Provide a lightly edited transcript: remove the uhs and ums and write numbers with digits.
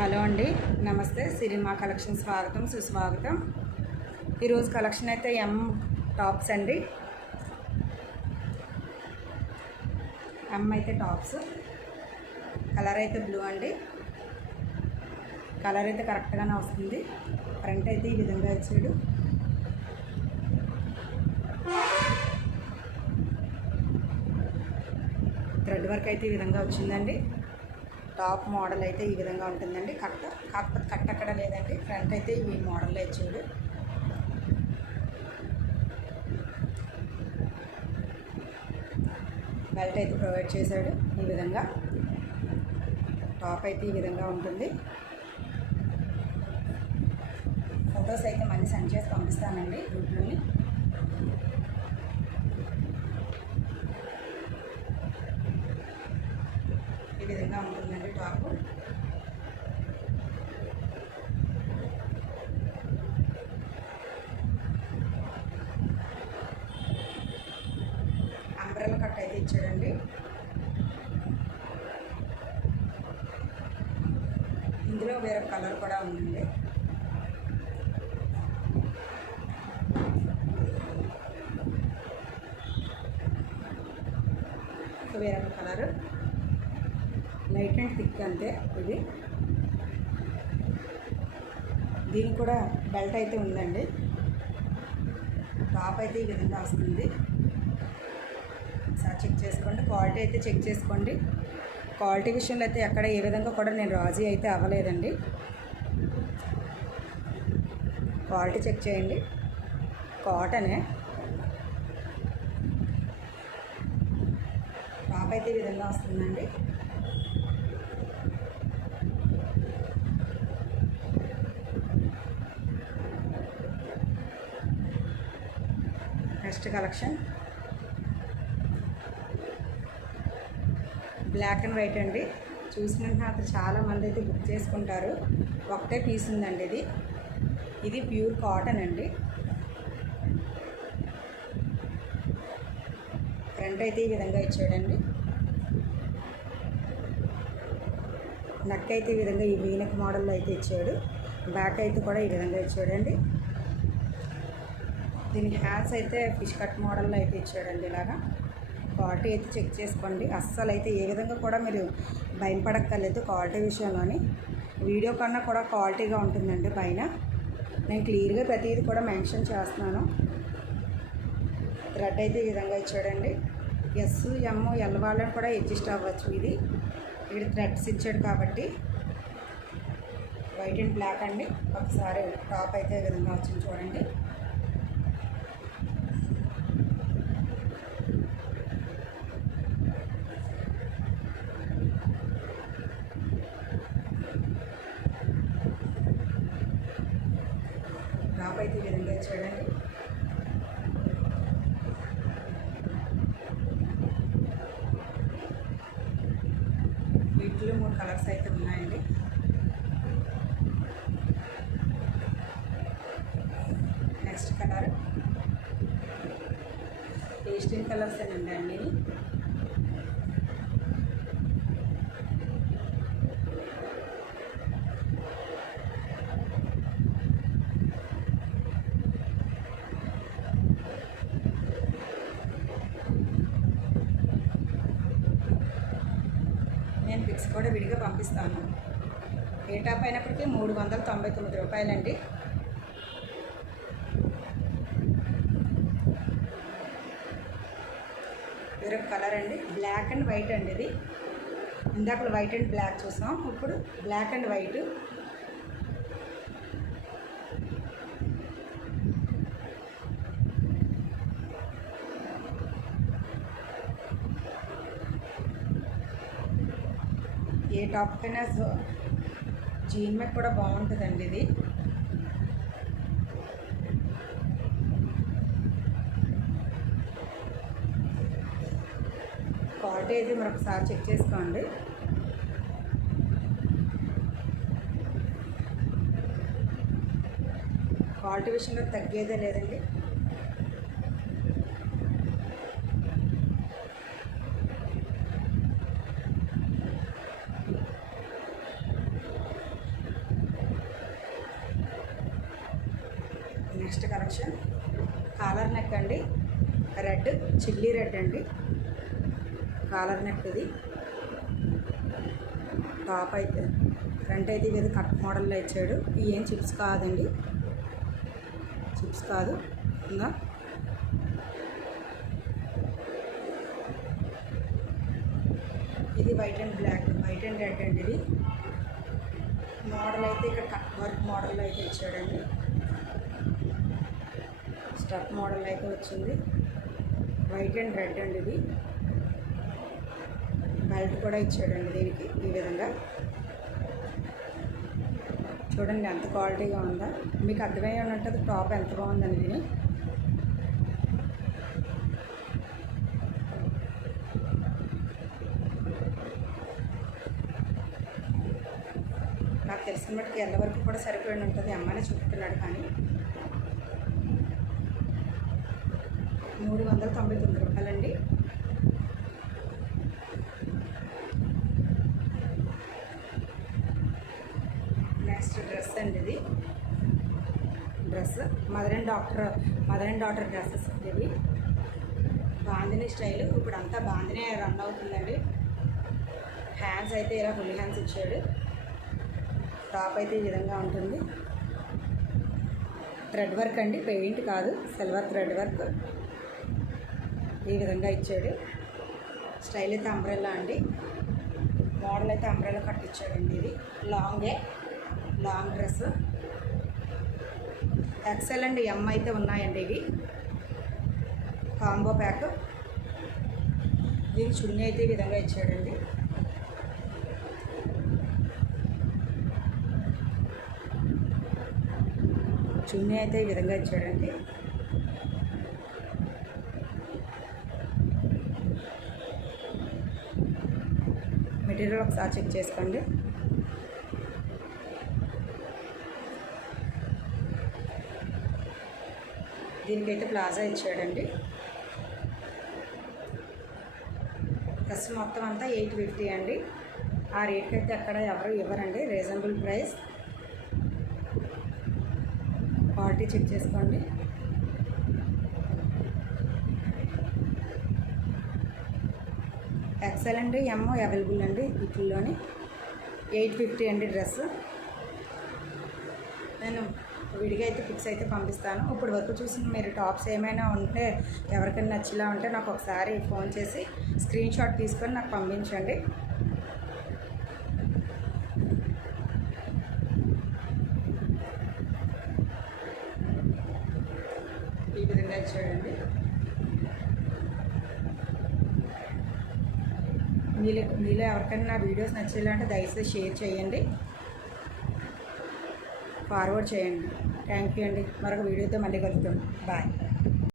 హలో అండి, నమస్తే. సిరిమా కలెక్షన్ స్వాగతం సుస్వాగతం. ఈరోజు కలెక్షన్ అయితే టాప్స్ అండి. అయితే టాప్స్ కలర్ అయితే బ్లూ అండి. కలర్ అయితే కరెక్ట్గానే వస్తుంది. ఫ్రంట్ అయితే ఈ విధంగా ఇచ్చాడు. థ్రెడ్ వర్క్ అయితే ఈ విధంగా వచ్చిందండి. టాప్ మోడల్ అయితే ఈ విధంగా ఉంటుందండి. కాకపోతే కట్ అక్కడ లేదండి. ఫ్రంట్ అయితే ఈ మోడల్లో ఇచ్చాడు. బెల్ట్ అయితే ప్రొవైడ్ చేశాడు. ఈ విధంగా టాప్ అయితే ఈ విధంగా ఉంటుంది. ఫొటోస్ అయితే మళ్ళీ సెండ్ చేసి పంపిస్తానండి గ్రూప్లోని. ఈ విధంగా ఉంటుందండి టాప్. అంబ్రెల్లా కట్ అయితే ఇచ్చాడండి. ఇందులో వేరే కలర్ కూడా ఉందండి. వేరే కలర్ లైట్ అండ్ థిక్ అంతే. ఇది దీనికి కూడా బెల్ట్ అయితే ఉందండి. టాప్ అయితే ఈ విధంగా వస్తుంది. ఒకసారి చెక్ చేసుకోండి. క్వాలిటీ అయితే చెక్ చేసుకోండి. క్వాలిటీ విషయంలో అయితే ఎక్కడ ఏ విధంగా కూడా నేను రాజీ అయితే అవ్వలేదండి. క్వాలిటీ చెక్ చేయండి. కాటనే. టాప్ అయితే ఈ విధంగా వస్తుందండి. Next collection black and white అండి. చూసిన తర్వాత చాలామంది అయితే బుక్ చేసుకుంటారు. ఒకటే పీస్ ఉందండి. ఇది ప్యూర్ కాటన్ అండి. ఫ్రంట్ అయితే ఈ విధంగా ఇచ్చాడండి. నెక్ అయితే ఈ విధంగా ఈ వీనెక్ మోడల్లో అయితే ఇచ్చాడు. బ్యాక్ అయితే కూడా ఈ విధంగా ఇచ్చాడండి. దీనికి హ్యాండ్స్ అయితే ఫిష్ కట్ మోడల్లో అయితే ఇచ్చాడండి. ఇలాగా క్వాలిటీ అయితే చెక్ చేసుకోండి. అస్సలు అయితే ఏ విధంగా కూడా మీరు భయపడక్కర్లేదు. క్వాలిటీ విషయంలోని వీడియో కన్నా కూడా క్వాలిటీగా ఉంటుందండి. పైన నేను క్లియర్గా ప్రతిదీ కూడా మెన్షన్ చేస్తున్నాను. థ్రెడ్ అయితే ఈ విధంగా ఇచ్చాడండి. ఎస్ ఎమ్ ఎల్ వాళ్ళని కూడా అడ్జస్ట్ అవ్వచ్చు. ఇది ఇక్కడ థ్రెడ్స్ ఇచ్చాడు కాబట్టి. వైట్ అండ్ బ్లాక్ అండి. ఒకసారి టాప్ అయితే ఈ విధంగా వచ్చింది చూడండి. టాప్ అయితే ఈ విధంగా ఇచ్చాడండి. వీటిలో 3 కలర్స్ అయితే ఉన్నాయండి. నెక్స్ట్ కలర్ పేస్టల్ కలర్స్ అండి అన్నీ. నేను పిక్స్ కూడా విడిగా పంపిస్తాను. ఏ టాప్ అయినప్పటికీ 399 రూపాయలండి. వేరొక కలర్ అండి. బ్లాక్ అండ్ వైట్ అండి. ఇది ఇందాక వైట్ అండ్ బ్లాక్ చూసాం. ఇప్పుడు బ్లాక్ అండ్ వైట్. ఏ టాప్ కైనా జీన్ మీద కూడా బాగుంటుందండి. ఇది క్వాలిటీ అయితే మరొకసారి చెక్ చేసుకోండి. క్వాలిటీ విషయంలో తగ్గేదే లేదండి. నెక్స్ట్ కలెక్షన్ కాలర్ నెక్ అండి, రెడ్ చిల్లీ రెడ్ అండి. కాలర్ నెక్ ఇది. టాప్ అయితే ఫ్రంట్ అయితే ఇది కట్ మోడల్లో ఇచ్చాడు. ఇవి ఏం చిప్స్ కాదండి, చిప్స్ కాదు. ఇంకా ఇది white and black, white and red అండి. ఇది మోడల్ అయితే ఇక్కడ కట్ వర్క్ మోడల్లో అయితే ఇచ్చాడండి. స్టఫ్ మోడల్ అయితే వచ్చింది. వైట్ అండ్ రెడ్ అండి. ఇది బెల్ట్ కూడా ఇచ్చాడండి దీనికి. ఈ విధంగా చూడండి ఎంత క్వాలిటీగా ఉందా. మీకు అర్థమయ్యే ఉంటుంది టాప్ ఎంత బాగుందని. దీని నాకు తెలిసిన మట్టుకు ఎల్ల వరకు కూడా సరిపోయి ఉంటుంది. అమ్మనే చూపుతున్నాడు. కానీ 399 రూపాయలండి. నెక్స్ట్ డ్రెస్ అండి. ఇది dress mother and daughter dresses ఇవి. బాందిని స్టైల్. ఇప్పుడు అంతా బాందినే రన్ అవుతుందండి. హ్యాండ్స్ అయితే ఇలా ఫుల్ హ్యాండ్స్ ఇచ్చాడు. టాప్ అయితే ఈ విధంగా ఉంటుంది. థ్రెడ్ వర్క్ అండి, పెయింట్ కాదు, సిల్వర్ థ్రెడ్ వర్క్ ఈ విధంగా ఇచ్చాడు. స్టైల్ అయితే అంబ్రెల్లా అండి. మోడల్ అయితే అంబ్రెల్లా కట్ ఇచ్చాడండి. ఇది లాంగ్ డ్రెస్. ఎక్సెల్ అండి, ఎం అయితే ఉన్నాయండి. ఇవి కాంబో ప్యాక్. దీని చున్నీ అయితే ఈ విధంగా ఇచ్చాడండి. చున్నీ అయితే ఈ విధంగా ఇచ్చాడండి. మెటీరియల్ ఒకసారి చెక్ చేసుకోండి. దీనికైతే ప్లాజా ఇచ్చాడండి. డ్రెస్ మొత్తం అంతా 850 అండి. ఆ రేట్కి అయితే అక్కడ ఎవరు ఇవ్వరండి. Reasonable price. క్వాలిటీ చెక్ చేసుకోండి. ఎక్సెల్ అండి, ఎమ్ అవైలబుల్ అండి. వీటిల్లోని 850 అండి డ్రెస్. నేను విడిగా అయితే పిక్స్ అయితే పంపిస్తాను. ఇప్పుడు వరకు చూసిన మీరు టాప్స్ ఏమైనా ఉంటే ఎవరికైనా నచ్చిలా ఉంటే నాకు ఒకసారి ఫోన్ చేసి స్క్రీన్ షాట్ తీసుకొని నాకు పంపించండి. ఈ విధంగా చూడండి. మీలో ఎవరికైనా నా వీడియోస్ నచ్చేలా అంటే దయచేసి షేర్ చేయండి, ఫార్వర్డ్ చేయండి. థ్యాంక్ యూ అండి. మరొక వీడియోతో మళ్ళీ కలుద్దాం. బాయ్.